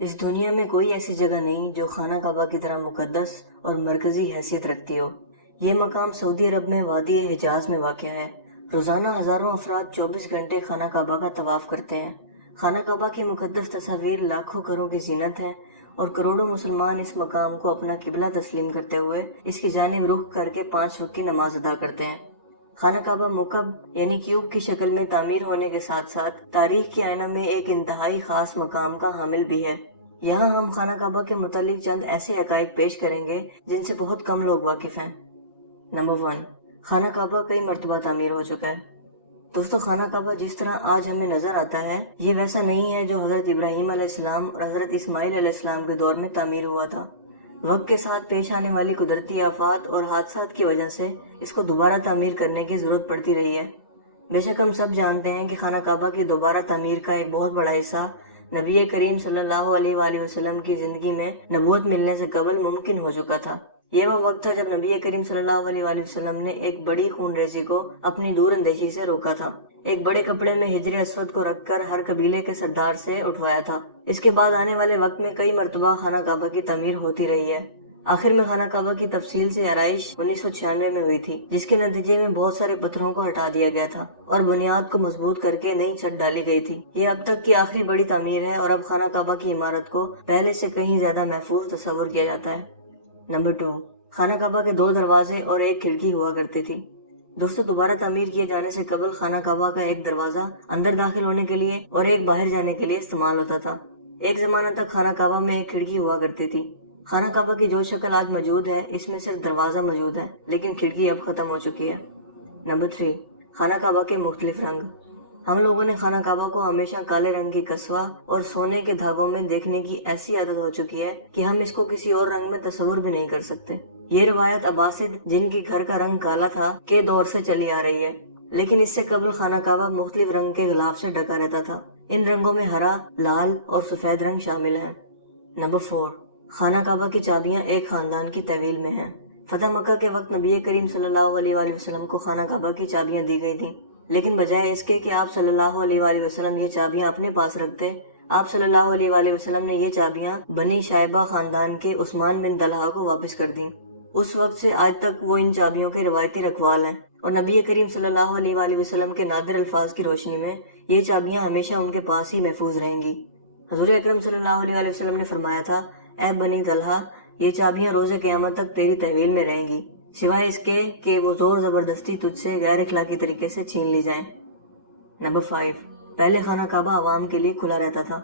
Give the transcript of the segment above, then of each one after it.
اس دنیا میں کوئی ایسی جگہ نہیں جو خانہ کعبہ کی طرح مقدس اور مرکزی حیثیت رکھتی ہو۔ یہ مقام سعودی عرب میں وادی حجاز میں واقع ہے۔ روزانہ ہزاروں افراد 24 گھنٹے خانہ کعبہ کا طواف کرتے ہیں۔ خانہ کعبہ کی مقدس تصاویر لاکھوں گھروں کی زینت ہیں اور کروڑوں مسلمان اس مقام کو اپنا قبلہ تسلیم کرتے ہوئے اس کی جانب رخ کر کے 5 وقت کی نماز ادا کرتے ہیں۔ خانہ کعبہ مکعب یعنی کیوب کی شکل میں تعمیر ہونے کے ساتھ ساتھ تاریخ کے آئینہ میں ایک انتہائی خاص مقام کا حامل بھی ہے۔ یہاں ہم خانہ کعبہ کے متعلق چند ایسے حقائق پیش کریں گے جن سے بہت کم لوگ واقف ہیں۔ نمبر 1، خانہ کعبہ کئی مرتبہ تعمیر ہو چکا ہے۔ دوستو، خانہ کعبہ جس طرح آج ہمیں نظر آتا ہے یہ ویسا نہیں ہے جو حضرت ابراہیم علیہ السلام اور حضرت اسماعیل علیہ السلام کے دور میں تعمیر ہوا تھا۔ وقت کے ساتھ پیش آنے والی قدرتی آفات اور حادثات کی وجہ سے اس کو دوبارہ تعمیر کرنے کی ضرورت پڑتی رہی ہے۔ بے شک ہم سب جانتے ہیں کہ خانہ کعبہ کی دوبارہ تعمیر کا ایک بہت بڑا حصہ نبی کریم صلی اللہ علیہ وآلہ وسلم کی زندگی میں نبوت ملنے سے قبل ممکن ہو چکا تھا۔ یہ وہ وقت تھا جب نبی کریم صلی اللہ علیہ وآلہ وسلم نے ایک بڑی خون ریزی کو اپنی دور اندیشی سے روکا تھا۔ ایک بڑے کپڑے میں حجر اسود کو رکھ کر ہر قبیلے کے سردار سے اٹھوایا تھا۔ اس کے بعد آنے والے وقت میں کئی مرتبہ خانہ کعبہ کی تعمیر ہوتی رہی ہے۔ آخر میں خانہ کعبہ کی تفصیل سے آرائش 1996 میں ہوئی تھی، جس کے نتیجے میں بہت سارے پتھروں کو ہٹا دیا گیا تھا اور بنیاد کو مضبوط کر کے نئی چھت ڈالی گئی تھی۔ یہ اب تک کی آخری بڑی تعمیر ہے اور اب خانہ کعبہ کی عمارت کو پہلے سے کہیں زیادہ محفوظ تصور کیا جاتا ہے۔ نمبر 2، خانہ کعبہ کے 2 دروازے اور ایک کھڑکی ہوا کرتی تھی۔ دوستو، دوبارہ تعمیر کیے جانے سے قبل خانہ کعبہ کا ایک دروازہ اندر داخل ہونے کے لیے اور ایک باہر جانے کے لیے استعمال ہوتا تھا۔ ایک زمانہ تک خانہ کعبہ میں ایک کھڑکی ہوا کرتی تھی۔ خانہ کعبہ کی جو شکل آج موجود ہے اس میں صرف دروازہ موجود ہے، لیکن کھڑکی اب ختم ہو چکی ہے۔ نمبر 3، خانہ کعبہ کے مختلف رنگ۔ ہم لوگوں نے خانہ کعبہ کو ہمیشہ کالے رنگ کی کسوہ اور سونے کے دھاگوں میں دیکھنے کی ایسی عادت ہو چکی ہے کہ ہم اس کو کسی اور رنگ میں تصور بھی نہیں کر سکتے۔ یہ روایت عباسد، جن کی گھر کا رنگ کالا تھا، کے دور سے چلی آ رہی ہے، لیکن اس سے قبل خانہ کعبہ مختلف رنگ کے غلاف سے ڈھکا رہتا تھا۔ ان رنگوں میں ہرا، لال اور سفید رنگ شامل ہیں۔ نمبر 4، خانہ کعبہ کی چابیاں ایک خاندان کی تحویل میں ہیں۔ فتح مکہ کے وقت نبی کریم صلی اللہ علیہ وآلہ وسلم کو خانہ کعبہ کی چابیاں دی گئی تھیں، لیکن بجائے اس کے کہ آپ صلی اللہ علیہ وآلہ وسلم یہ چابیاں اپنے پاس رکھتے، آپ صلی اللہ علیہ وآلہ وسلم نے یہ چابیاں بنی شائبہ خاندان کے عثمان بن طلحہ کو واپس کر دیں۔ اس وقت سے آج تک وہ ان چابیوں کے روایتی رکھوال ہیں اور نبی کریم صلی اللہ علیہ وآلہ وسلم کے نادر الفاظ کی روشنی میں یہ چابیاں ہمیشہ ان کے پاس ہی محفوظ رہیں گی۔ حضور اکرم صلی اللہ علیہ وآلہ وسلم نے فرمایا تھا، اے بنی طلحہ، یہ چابیاں روز قیامت تک تیری تحویل میں رہیں گی، سوائے اس کے کہ وہ زور زبردستی تجھ سے غیر اخلاقی طریقے سے چھین لی جائیں۔ نمبر 5، پہلے خانہ کعبہ عوام کے لیے کھلا رہتا تھا۔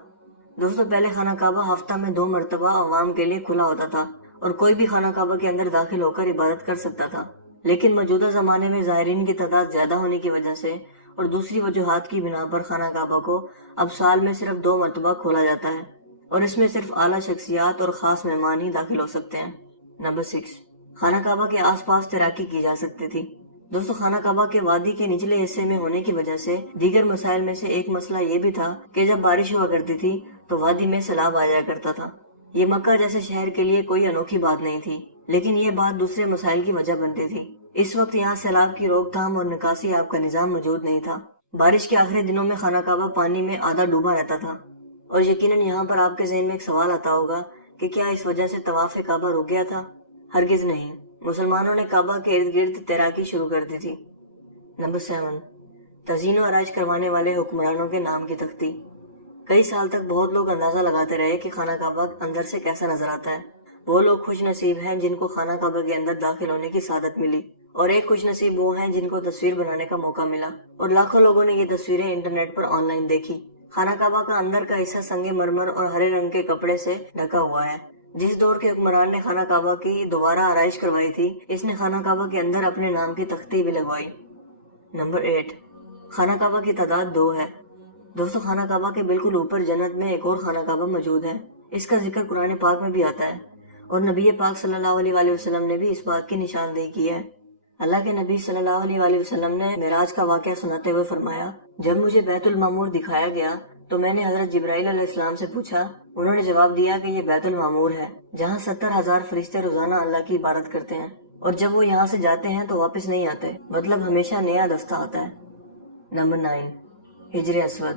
دوستو، پہلے خانہ کعبہ ہفتہ میں 2 مرتبہ عوام کے لیے کھلا ہوتا تھا اور کوئی بھی خانہ کعبہ کے اندر داخل ہو کر عبادت کر سکتا تھا، لیکن موجودہ زمانے میں زائرین کی تعداد زیادہ ہونے کی وجہ سے اور دوسری وجوہات کی بنا پر خانہ کعبہ کو اب سال میں صرف 2 مرتبہ کھولا جاتا ہے اور اس میں صرف اعلیٰ شخصیات اور خاص مہمان ہی داخل ہو سکتے ہیں۔ نمبر 6، خانہ کعبہ کے آس پاس تیراکی کی جا سکتی تھی۔ دوستو، خانہ کعبہ کے وادی کے نچلے حصے میں ہونے کی وجہ سے دیگر مسائل میں سے ایک مسئلہ یہ بھی تھا کہ جب بارش ہوا کرتی تھی تو وادی میں سیلاب آ جایا کرتا تھا۔ یہ مکہ جیسے شہر کے لیے کوئی انوکھی بات نہیں تھی، لیکن یہ بات دوسرے مسائل کی وجہ بنتی تھی۔ اس وقت یہاں سیلاب کی روک تھام اور نکاسی آب کا نظام موجود نہیں تھا۔ بارش کے آخری دنوں میں خانہ کعبہ پانی میں آدھا ڈوبا رہتا تھا، اور یقیناً یہاں پر آپ کے ذہن میں ایک سوال آتا ہوگا کہ کیا اس وجہ سے طواف کعبہ رک گیا تھا؟ ہرگز نہیں، مسلمانوں نے کعبہ کے ارد گرد تیراکی شروع کر دی تھی۔ نمبر 7، تزئین و آرائش کروانے والے حکمرانوں کے نام کی تختی۔ کئی سال تک بہت لوگ اندازہ لگاتے رہے کہ خانہ کعبہ اندر سے کیسا نظر آتا ہے۔ وہ لوگ خوش نصیب ہیں جن کو خانہ کعبہ کے اندر داخل ہونے کی سعادت ملی، اور ایک خوش نصیب وہ ہیں جن کو تصویر بنانے کا موقع ملا، اور لاکھوں لوگوں نے یہ تصویریں انٹرنیٹ پر آن لائن دیکھی۔ خانہ کعبہ کا اندر کا حصہ سنگ مرمر اور ہرے رنگ کے کپڑے سے ڈھکا ہوا ہے۔ جس دور کے حکمران نے خانہ کعبہ کی دوبارہ آرائش کروائی تھی، اس نے خانہ کعبہ کے اندر اپنے نام کی تختی بھی لگوائی۔ نمبر 8، خانہ کعبہ کی تعداد 2 ہے۔ دوستو، خانہ کعبہ کے بالکل اوپر جنت میں ایک اور خانہ کعبہ موجود ہے۔ اس کا ذکر قرآن پاک میں بھی آتا ہے اور نبی پاک صلی اللہ علیہ وآلہ وسلم نے بھی اس بات کی نشاندہی کی ہے۔ اللہ کے نبی صلی اللہ علیہ وآلہ وسلم نے معراج کا واقعہ سناتے ہوئے فرمایا، جب مجھے بیت المعمور دکھایا گیا تو میں نے حضرت جبرائیل علیہ السلام سے پوچھا۔ انہوں نے جواب دیا کہ یہ بیت المعمور ہے، جہاں 70,000 فرشتے روزانہ اللہ کی عبادت کرتے ہیں، اور جب وہ یہاں سے جاتے ہیں تو واپس نہیں آتے، مطلب ہمیشہ نیا دستہ آتا ہے۔ نمبر 9، حجر اسود۔